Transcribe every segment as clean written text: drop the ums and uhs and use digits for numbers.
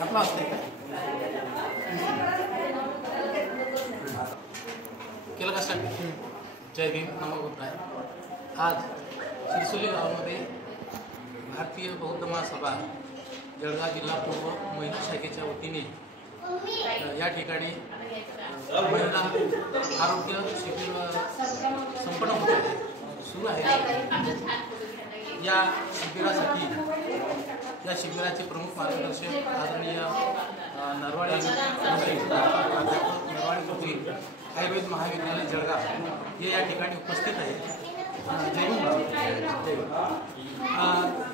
आपला असते केलं का सर? जय भीम, नमो बुद्धाय. आज चिरसोली गावामध्ये भारतीय बौद्ध महासभा जळगाव जिल्हा पूर्व महिला शाखेच्या वतीने या ठिकाणी महिला आरोग्य शिबिर संपन्न होत आहे, सुरू आहे. या शिबिराचे प्रमुख मार्गदर्शक आदरणीय नरवाडे गुरुजी आयुर्वेद महाविद्यालय जळगाव हे या ठिकाणी उपस्थित आहेत.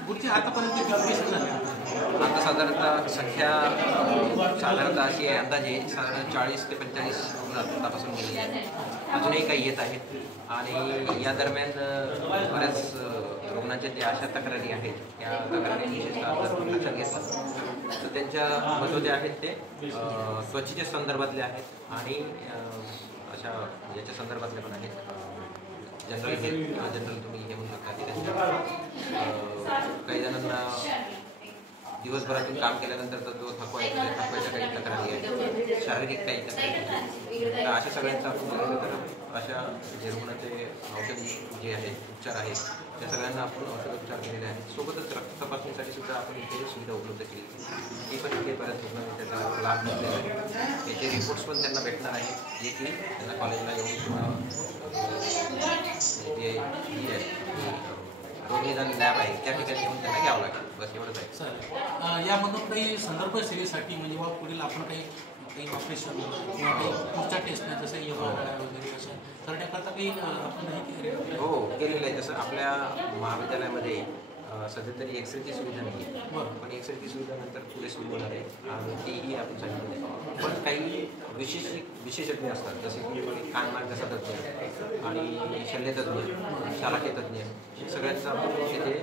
गुरुजी, आतापर्यंत किती पेशंट झाले? आता साधारणतः संख्या अशी आहे, अंदाजे साधारण 40 ते 45 रुग्ण आतापासून गेलेले आहेत. अजूनही काही येत आहेत आणि या दरम्यान बऱ्याच रुग्णांच्या ज्या अशा तक्रारी आहेत त्या तक्रारी विशेषतः लक्षात घेतल्या तर त्यांच्या महत्त्वाचे आहेत ते त्वचेच्या संदर्भातले आहेत आणि अशा याच्या संदर्भातले पण आहेत. जनरल तुम्ही हे म्हणू शकता की त्यांच्या काही जणांना दिवसभरातून काम केल्यानंतर जो थकवा येतो थकवायच्या काही तक्रारी आहेत, शारीरिक काही तक्रारी. तर अशा सगळ्यांचा आपण बघितलं तर अशा जे रुग्णाचे औषधी जे आहेत उपचार आहेत त्या सगळ्यांना आपण औषधोपचार केलेले आहेत. सोबतच रक्त तपासणीसाठी सुद्धा आपण इथे सुविधा उपलब्ध केली. ती पण इथे बऱ्याच रुग्णांनी त्याचा लाभ घेतलेला आहे. त्याचे रिपोर्ट्स पण त्यांना भेटणार आहेत जे की त्यांना कॉलेजला येऊन जे रोगनिदान लॅब आहे त्या ठिकाणी येऊन त्यांना घ्यावं लागेल. बस एवढंच आहे. सर, यामधून काही संदर्भ सेवेसाठी म्हणजे बा पुढील आपण काही ऑपरेशन किंवा काही पुढच्या टेस्ट नाही जसं वगैरे असं तर त्याकरता काही आपण नाही हो केलेलं आहे. जसं आपल्या महाविद्यालयामध्ये सध्या तरी एक्सरेची सुविधा नाही आहे, पण एक्सरेची सुविधा नंतर पुढे सुरू होणार आहे आणि तेही आपण सांगितलं आहे. पण काही विशेषज्ञ असतात जसे की कान नाक घसा तज्ज्ञ आणि शल्यतज्ञ, शालाकीय तज्ज्ञ सगळ्यांचा आपण तिथे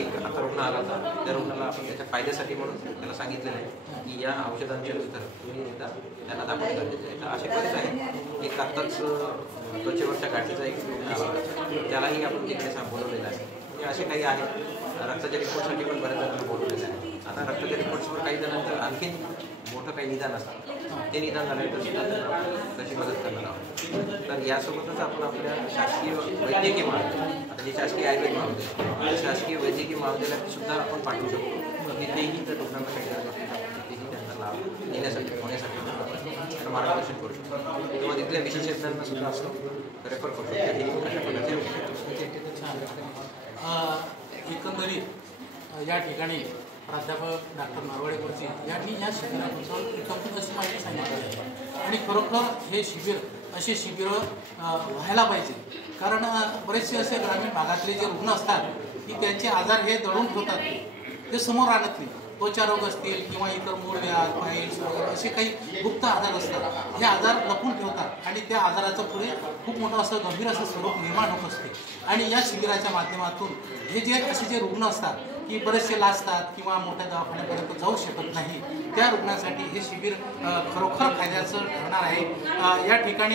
एक आता रुग्ण आला होता त्या रुग्णाला आपण त्याच्या फायद्यासाठी म्हणून त्याला सांगितलेलं आहे की या औषधांच्या नंतर तुम्ही एकदा त्यांना दाखवलं गरजेचं आहे. तर असे बरेच आहेत. एक आत्ताच त्वचेवरच्या गाठीचा एक रुग्ण आला होता त्यालाही आपण तिकडे बोलवलेलं आहे. असे काही आहेत. रक्ताच्या रिपोर्टसाठी पण बऱ्याच जणांना बोलवलेलं आहे. आता रक्ताच्या रिपोर्ट्सवर काही जणांचं आणखी मोठं काही निदान असतं ते निदान झाल्यानंतर सुद्धा त्यांना तशी मदत करणार आहोत. तर यासोबतच आपण आपल्या शासकीय वैद्यकीय महाविद्यालय आता जे शासकीय आयुर्वेद महाविद्यालय शासकीय वैद्यकीय महाविद्यालयात सुद्धा आपण पाठवू शकतो. तिथेही जर रुग्णांना काही गरज असतील तर तिथेही त्यांना लाभ देण्यासाठी होण्यासाठी त्यांना मार्गदर्शन करू शकतो किंवा तिथल्या विशेषज्ञांना सुद्धा आपण रेफर करू शकतो. हे अशा पद्धतीने एकंदरीत या ठिकाणी प्राध्यापक डॉक्टर नरवाडे गुरुजी यांनी या शिबिराबद्दल उत्तम अशी माहिती सांगितली आहे आणि खरोखर हे असे शिबिरं व्हायला पाहिजे. कारण बरेचसे असे ग्रामीण भागातले जे रुग्ण असतात की त्यांचे आजार हे दडून ठेवतात, ते समोर आणत नाही. त्वचा रोग असतील किंवा इतर मूळव्याध, पाईल्स वगैरे असे काही गुप्त आजार असतात. हे आजार लपून ठेवतात आणि त्या आजाराचं पुढे खूप मोठं असं गंभीर असं स्वरूप निर्माण होत असते. आणि या शिबिराच्या माध्यमातून हे जे रुग्ण असतात की बरेचसे लाजतात किंवा मोठ्या दवाखान्यापर्यंत जाऊ शकत नाही त्या रुग्णांसाठी हे शिबिर खरोखर फायद्याचं ठरणार आहे. या ठिकाणी